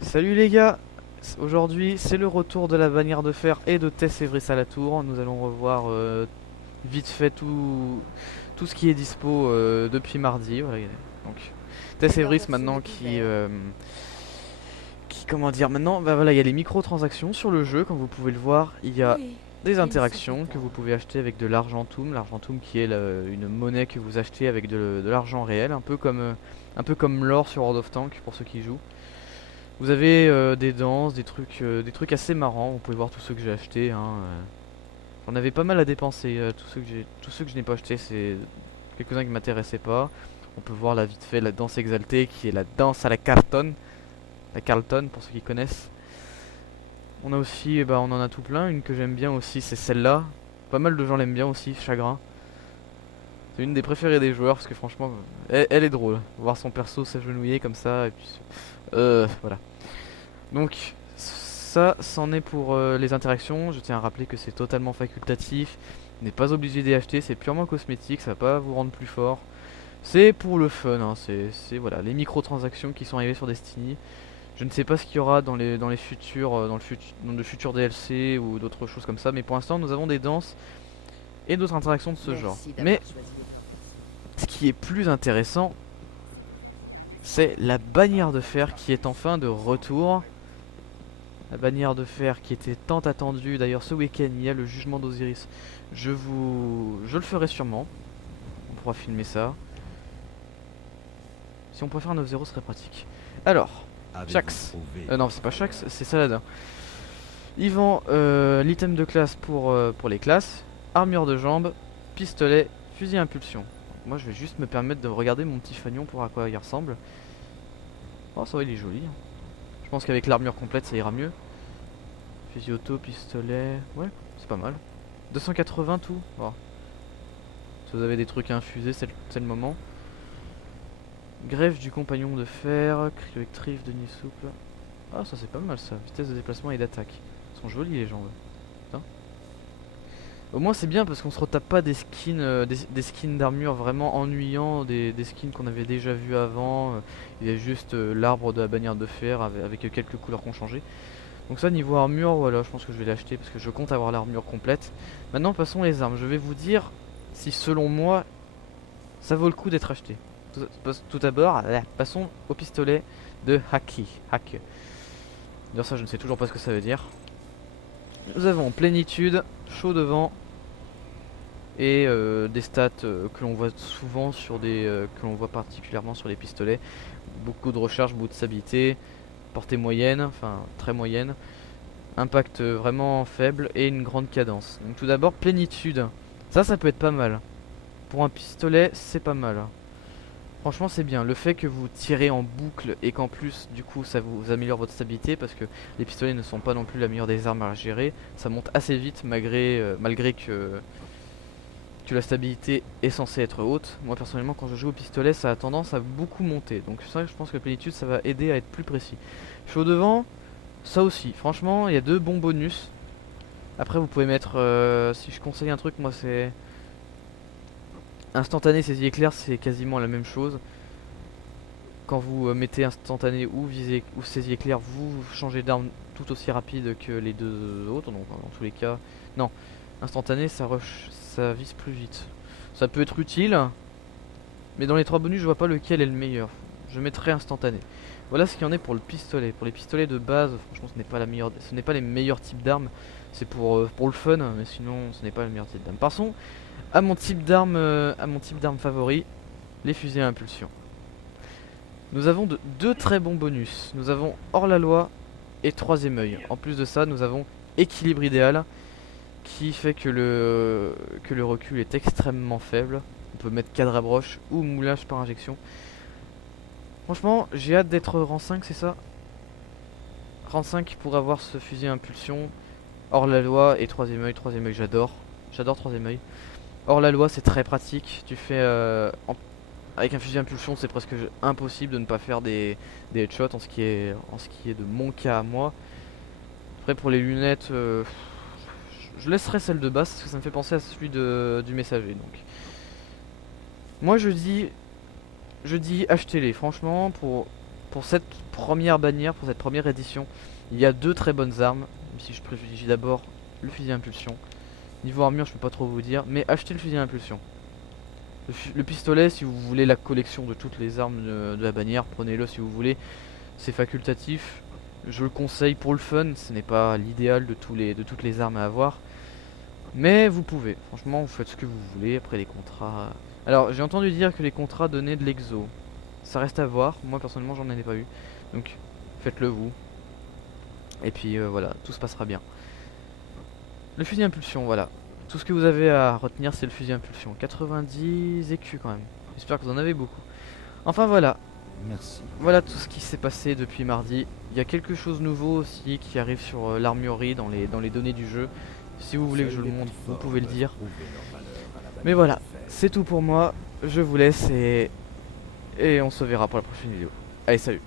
Salut les gars, aujourd'hui c'est le retour de la bannière de fer et de Tess Evris à la tour. Nous allons revoir vite fait tout ce qui est dispo depuis mardi. Voilà, donc Tess D'accord, Evris merci maintenant découvert. comment dire maintenant, bah voilà, il y a les microtransactions sur le jeu comme vous pouvez le voir. Il y a Oui, des il ne s'en fait interactions que pas. vous pouvez acheter avec de l'argentum qui est une monnaie que vous achetez avec de l'argent réel, un peu comme l'or sur World of Tanks pour ceux qui jouent. Vous avez des danses, des trucs assez marrants. Vous pouvez voir tous ceux que j'ai achetés, hein. J'en avais pas mal à dépenser. Tous ceux que je n'ai pas achetés, c'est quelques-uns qui m'intéressaient pas. On peut voir là vite fait la danse exaltée, qui est la danse à la Carlton pour ceux qui connaissent. On a aussi, bah, on en a tout plein. Une que j'aime bien aussi, c'est celle-là. Pas mal de gens l'aiment bien aussi, Chagrin. C'est une des préférées des joueurs parce que franchement, elle est drôle. Voir son perso s'agenouiller comme ça et puis, voilà. Donc ça, c'en est pour les interactions. Je tiens à rappeler que c'est totalement facultatif. Vous n'êtes pas obligé d'y acheter, c'est purement cosmétique, ça va pas vous rendre plus fort. C'est pour le fun, hein, voilà, les microtransactions qui sont arrivées sur Destiny. Je ne sais pas ce qu'il y aura dans les futurs, dans le futur DLC ou d'autres choses comme ça, mais pour l'instant nous avons des danses et d'autres interactions de ce genre. Merci Mais d'avoir choisi les ce qui est plus intéressant, c'est la bannière de fer qui est enfin de retour. La bannière de fer qui était tant attendue. D'ailleurs, ce week-end, il y a le jugement d'Osiris. Je le ferai sûrement. On pourra filmer ça. Si on pouvait faire un 9-0, ce serait pratique. Alors, Avez-vous Shax. trouvé Non, c'est pas Shax, c'est Saladin. Ils vendent l'item de classe pour les classes. Armure de jambes, pistolet, fusil à impulsion. Moi, je vais juste me permettre de regarder mon petit fanion pour à quoi il ressemble. Oh, ça va, il est joli. Je pense qu'avec l'armure complète, ça ira mieux. Fusil auto, pistolet. Ouais, c'est pas mal. 280 tout. Bon. Si vous avez des trucs à infuser, c'est le moment. Greffe du compagnon de fer, cryoélectrique de nid souple. Ah, ça c'est pas mal ça. Vitesse de déplacement et d'attaque. Ils sont jolis les jambes. Putain. Au moins c'est bien parce qu'on se retape pas des skins, des skins d'armure vraiment ennuyants, des skins qu'on avait déjà vu avant. Il y a juste l'arbre de la bannière de fer avec quelques couleurs qu'on changé. Donc ça niveau armure, voilà, je pense que je vais l'acheter parce que je compte avoir l'armure complète. Maintenant passons les armes. Je vais vous dire si selon moi ça vaut le coup d'être acheté. Tout d'abord, passons au pistolet de Haki. Hack. D'ailleurs ça je ne sais toujours pas ce que ça veut dire. Nous avons plénitude, chaud devant et des stats que l'on voit souvent que l'on voit particulièrement sur les pistolets. Beaucoup de recharge, beaucoup de stabilité, portée moyenne, enfin très moyenne. Impact vraiment faible et une grande cadence. Donc tout d'abord plénitude. Ça peut être pas mal. Pour un pistolet, c'est pas mal. Franchement, c'est bien. Le fait que vous tirez en boucle et qu'en plus, du coup, ça vous améliore votre stabilité parce que les pistolets ne sont pas non plus la meilleure des armes à gérer. Ça monte assez vite malgré que la stabilité est censée être haute. Moi, personnellement, quand je joue au pistolet, ça a tendance à beaucoup monter. Donc ça, je pense que la plénitude, ça va aider à être plus précis. Je suis au devant, ça aussi. Franchement, il y a deux bons bonus. Après, vous pouvez mettre, si je conseille un truc, moi, c'est instantané, saisie éclair, c'est quasiment la même chose. Quand vous mettez instantané ou visée ou saisie éclair, vous changez d'arme tout aussi rapide que les deux autres. Donc, dans tous les cas, non, instantané, ça vise plus vite. Ça peut être utile, mais dans les trois bonus, je vois pas lequel est le meilleur. Je mettrai instantané. Voilà ce qu'il y en est pour le pistolet. Pour les pistolets de base, franchement, ce n'est pas les meilleurs types d'armes. C'est pour le fun, mais sinon, ce n'est pas le meilleur type d'arme. Passons à mon type d'arme favori, les fusils à impulsion. Nous avons deux très bons bonus. Nous avons hors la loi et troisième œil. En plus de ça, nous avons équilibre idéal qui fait que le recul est extrêmement faible. On peut mettre cadre à broche ou moulage par injection. Franchement, j'ai hâte d'être rang 5, c'est ça? Rang 5 pour avoir ce fusil à impulsion. Hors la loi et troisième œil j'adore. J'adore troisième œil. Hors la loi c'est très pratique. Tu fais avec un fusil à impulsion c'est presque impossible de ne pas faire des headshots en ce qui est de mon cas à moi. Après pour les lunettes, je laisserai celle de base parce que ça me fait penser à celui du messager. Donc moi je dis achetez-les franchement pour pour cette première bannière, pour cette première édition, il y a 2 très bonnes armes, même si je privilégie d'abord le fusil à impulsion. Niveau armure, je peux pas trop vous dire, mais achetez le fusil à impulsion. Le pistolet, si vous voulez la collection de toutes les armes de la bannière, prenez-le si vous voulez. C'est facultatif. Je le conseille pour le fun, ce n'est pas l'idéal de toutes les armes à avoir. Mais vous pouvez, franchement, vous faites ce que vous voulez. Après les contrats. Alors, j'ai entendu dire que les contrats donnaient de l'exo. Ça reste à voir. Moi, personnellement, j'en ai pas eu. Donc, faites-le vous. Et puis voilà, tout se passera bien. Le fusil à impulsion, voilà. Tout ce que vous avez à retenir, c'est le fusil à impulsion. 90 écus quand même. J'espère que vous en avez beaucoup. Enfin voilà. Merci. Voilà tout ce qui s'est passé depuis mardi. Il y a quelque chose de nouveau aussi qui arrive sur l'armurerie dans les données du jeu. Si vous voulez que je le montre, vous pouvez le dire. Mais voilà, c'est tout pour moi. Je vous laisse et on se verra pour la prochaine vidéo. Allez, salut.